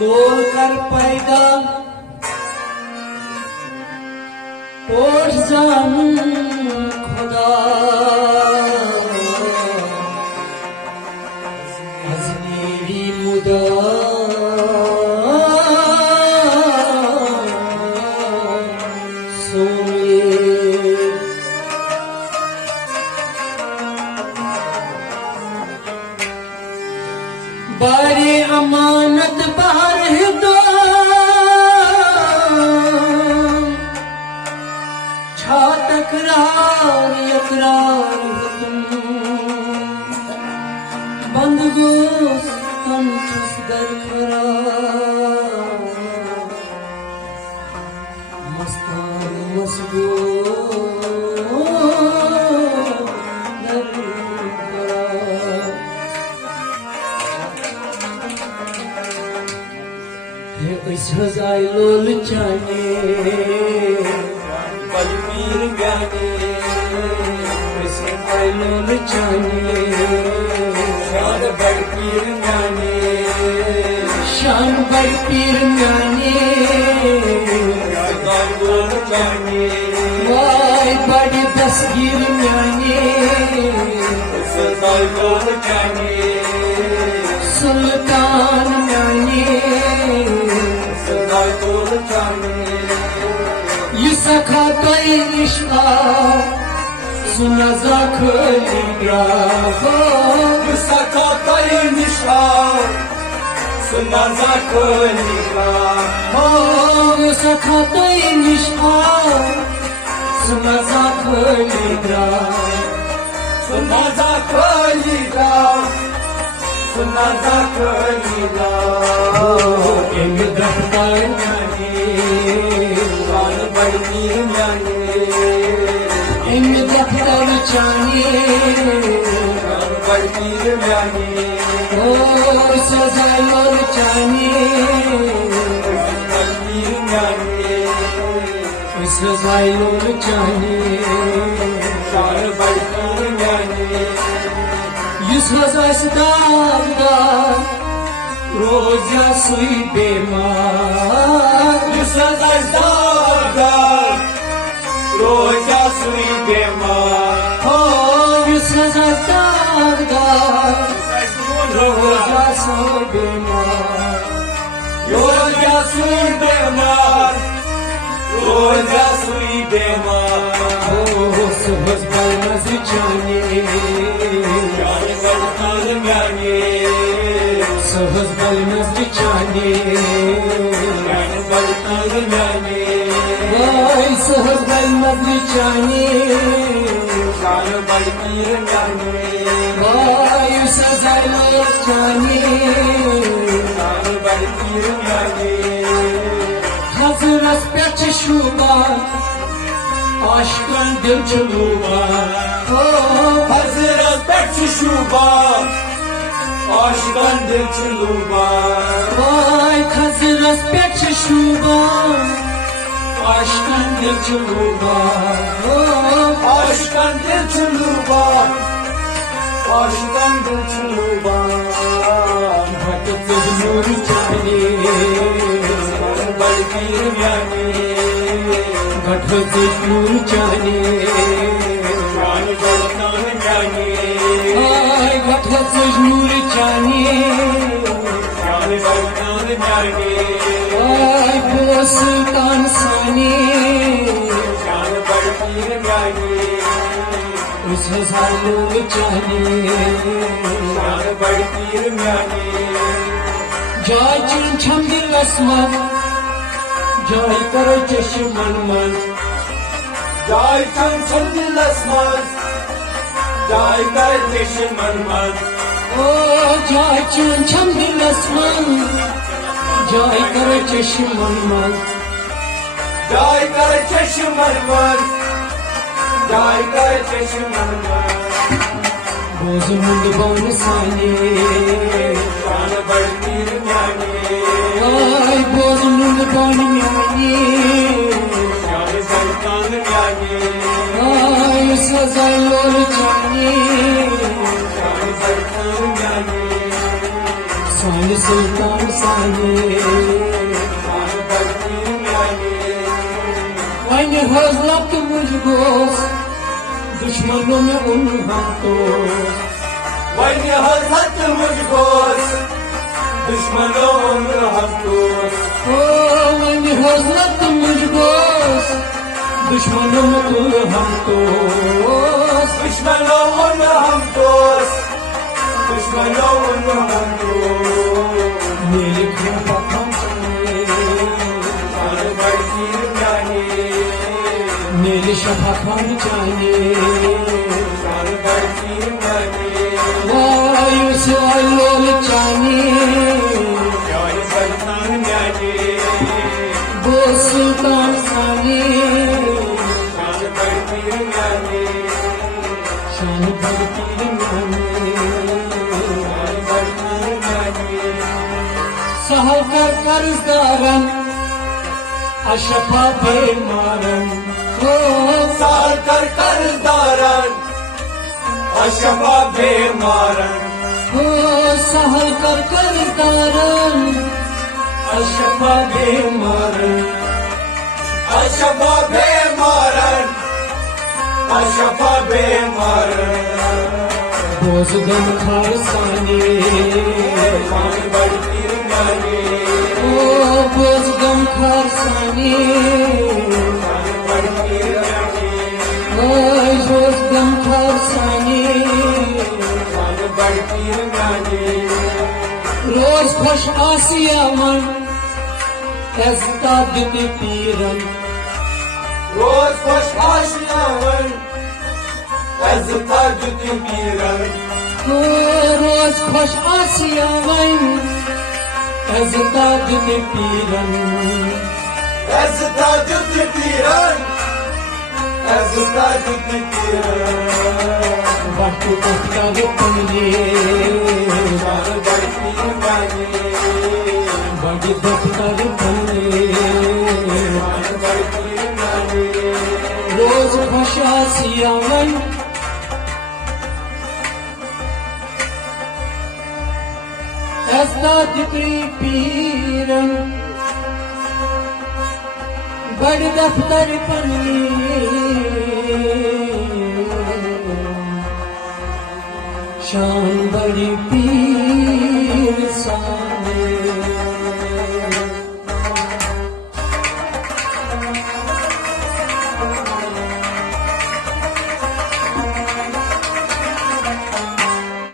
लोल कर पैदा पोष जान खुदा अजनीरी मुदा सोए बारे अमानत बाहर दो छा तकरार यकरार तुम बंद गोस तम छुस दर खरा मस्तान मसगो सजाई लोल जाने बलबीर गाने सजाई लोल जाने शान बलबीर गाने शान बलबीर गाने सजाई लोल जाने वाई बड़ी दसगीर गाने सजाई लोल जाने सुल्तान गाने Yusaka toynishqa Suna zakhliga Yusaka toynishqa Suna zakhliga Yusaka toynishqa Suna zakhliga Suna zakhliga Suna zakhliga Enge daftar इन दफ्तर चाने बलबीर जाने ओ सजाई चाने बलबीर जाने सजाई चाने शान बलबीर जाने युस सजाई सदादा रोजा सुई बेमार युस सजाई सदादा रोजा सुई बेमार हो युसजा दागदार रोजा सुई बेमार रोजा सुई बेमार रोजा सुई बेमार हो सहज बलनज जाने जान बलताल गाने सहज बलनज जाने जान बलताल गाने सहज बलनज जाने शान बलबीर जाने वायु सजाई जाने शान बलबीर जाने हजरत पे शुबा आशिकान दिल चलूबा हजरत पे शुबा आशिकान दिल चलूबा हजरत पे शुबा Aşkın dil çuluba, aşkın dil çuluba, aşkın dil çuluba. Bhakat nur jane, Balbir जाने, बhakat nur jane, शान बलतान जाने, ay bhakat nur jane, शान बलतान जाने. Sultan Sani Shan Barbir Gani Usazalo Chani Shan Barbir Gani Jai Chin Chamdil Asman Jai Karo Chashman Man Jai Chin Chamdil Asman Jai Karo Chashman Man Oh Jai Chin Chamdil Asman Jai kar chashman man, Jai kar chashman man, Jai kar chashman man. Bozumund bon sane, Shan Barbir jane, Ay bozumund bon jane, लोल चानी सानी सुल्तान सानी one हजरत मुझगोस दुश्मनों में उन हम तो one हजरत मुझगोस दुश्मनों में हम तो वन हजरत मुझगोस दुश्मनों में हम तो दुश्मनों में हम दोस्त दुश्मनों में हम दोस्त मेरे खापा खान चाहिए बढ़ती जाने मेरे शफा खान चाहिए बढ़ती जाने वायु से लोल चानी सुल्तान जाने वो सुल्तान सानी बढ़ती जाने शान भगती सहकर कर्जदारन अशफा बेमारन साल कर कर्जदारन अशफा बेमारन सहल कर कर्जदारन अशफा बेमारन अशफा बेमारन अशफा बेमारन बोझगम खारसानी बढ़ती जाने बोझगम खारसानी बढ़ती जाने बोझगम खारसानी बढ़ती जाने रोज खुश आसियावन एज़्ताद में पीरन रोज खुश आशियावन एज़्ताद में पीरन रोज खुश आसियावन एज़्ताद में पीरन एज़्ताद में पीरन एज़्ताद में पीरन बाटू कटकार पहले बढ़ती जाने बड़ी दफ्तर पहले बढ़ती जाने रोज खुश आसियावन एज़्ताद में पीरन बड़ दफ्तर पहले शान बड़ी पीर सा